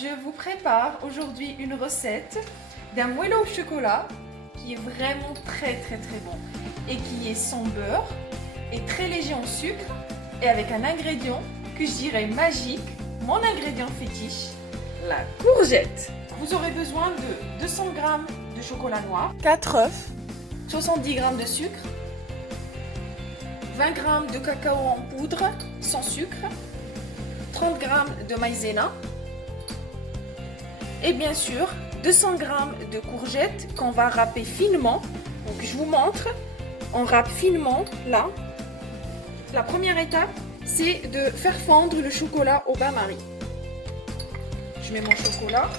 je vous prépare aujourd'hui une recette d'un moelleux au chocolat qui est vraiment très bon et qui est sans beurre et très léger en sucre et avec un ingrédient que je dirais magique, mon ingrédient fétiche, la courgette. Vous aurez besoin de 200 g de chocolat noir, 4 œufs, 70 g de sucre, 20 g de cacao en poudre sans sucre, 30 g de maïzena et bien sûr 200 g de courgettes qu'on va râper finement. Donc je vous montre, on râpe finement là. La première étape, c'est de faire fondre le chocolat au bain-marie. Je mets mon chocolat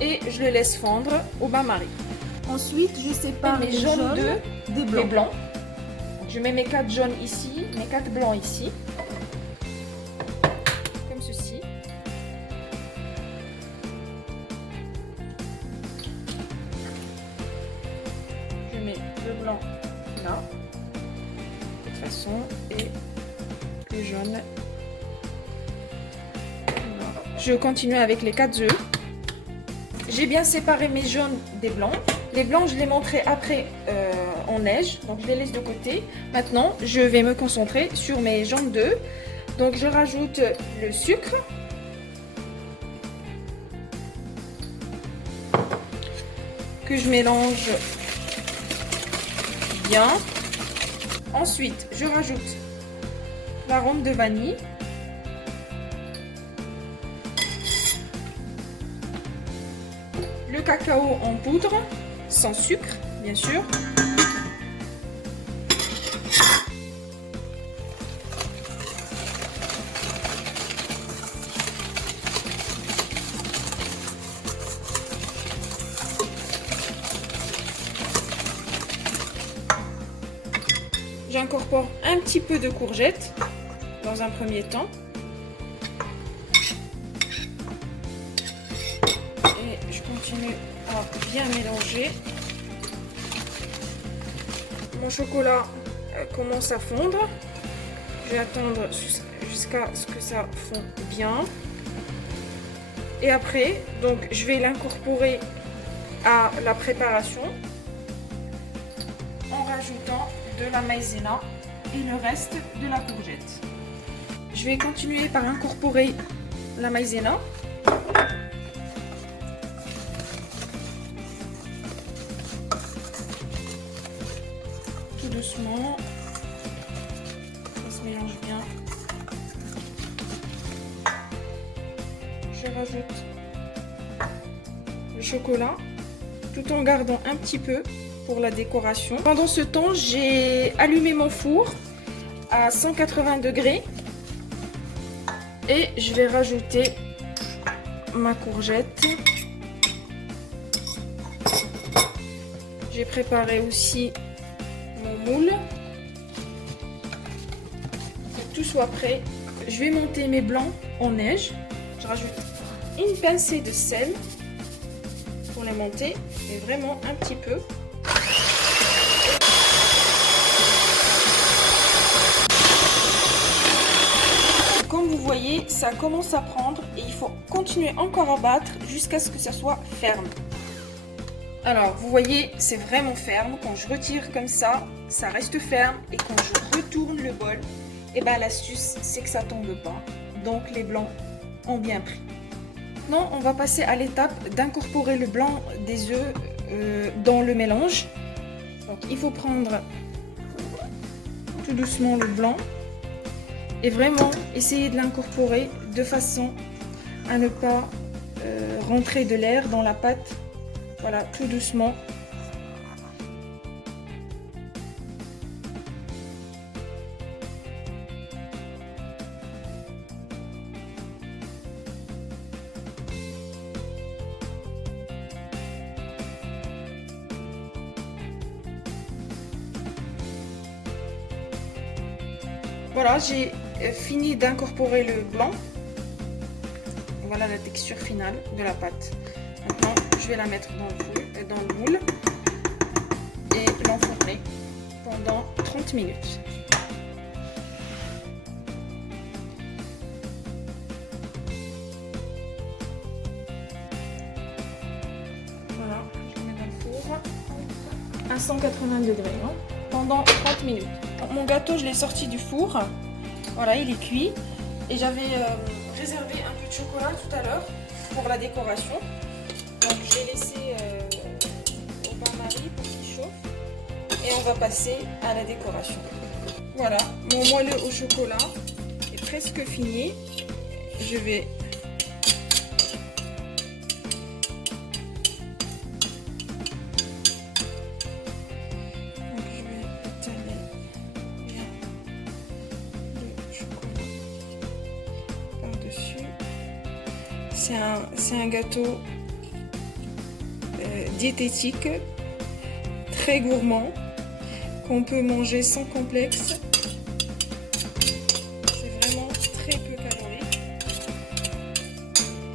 et je le laisse fondre au bain-marie. Ensuite, je sépare les jaunes des blancs. Donc, je mets mes 4 jaunes ici, mes 4 blancs ici. Comme ceci. Je mets le blanc là. De toute façon, et le jaune. Je continue avec les 4 œufs. J'ai bien séparé mes jaunes des blancs. Les blancs, je les montrerai après en neige. Donc, je les laisse de côté. Maintenant, je vais me concentrer sur mes jaunes d'œufs. Donc, je rajoute le sucre. Que je mélange bien. Ensuite, je rajoute l'arôme de vanille. Le cacao en poudre, sans sucre, bien sûr. J'incorpore un petit peu de courgette dans un premier temps. Et je continue à bien mélanger. Mon chocolat commence à fondre. Je vais attendre jusqu'à ce que ça fonde bien. Et après, donc, je vais l'incorporer à la préparation en rajoutant de la maïzena et le reste de la courgette. Je vais continuer par incorporer la maïzena. Tout doucement. Ça se mélange bien. Je rajoute le chocolat tout en gardant un petit peu pour la décoration. Pendant ce temps, j'ai allumé mon four à 180 degrés et je vais rajouter ma courgette. J'ai préparé aussi mon moule pour que tout soit prêt. Je vais monter mes blancs en neige. Je rajoute une pincée de sel pour les monter, mais vraiment un petit peu. Comme vous voyez, ça commence à prendre et il faut continuer encore à battre jusqu'à ce que ça soit ferme. Alors, vous voyez, c'est vraiment ferme. Quand je retire comme ça reste ferme. Et quand je retourne le bol, et ben l'astuce, c'est que ça tombe pas. Donc, les blancs ont bien pris. Maintenant, on va passer à l'étape d'incorporer le blanc des œufs dans le mélange. Donc, il faut prendre tout doucement le blanc et vraiment essayer de l'incorporer de façon à ne pas rentrer de l'air dans la pâte. Voilà, tout doucement. Voilà, j'ai fini d'incorporer le blanc. Voilà la texture finale de la pâte. Maintenant, je vais la mettre dans le moule et l'enfourner pendant 30 minutes. à 180 degrés pendant 30 minutes. Mon gâteau, je l'ai sorti du four. Voilà, il est cuit. Et j'avais réservé un peu de chocolat tout à l'heure pour la décoration. Donc j'ai laissé au bain-marie pour qu'il chauffe. Et on va passer à la décoration. Voilà, mon moelleux au chocolat est presque fini. Je vais étaler bien le chocolat par-dessus. C'est un gâteau diététique, très gourmand, qu'on peut manger sans complexe. C'est vraiment très peu calorique.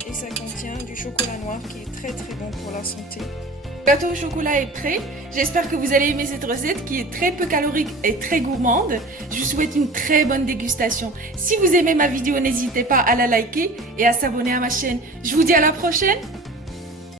Et ça contient du chocolat noir qui est très très bon pour la santé. Le gâteau au chocolat est prêt. J'espère que vous allez aimer cette recette qui est très peu calorique et très gourmande. Je vous souhaite une très bonne dégustation. Si vous aimez ma vidéo, n'hésitez pas à la liker et à s'abonner à ma chaîne. Je vous dis à la prochaine.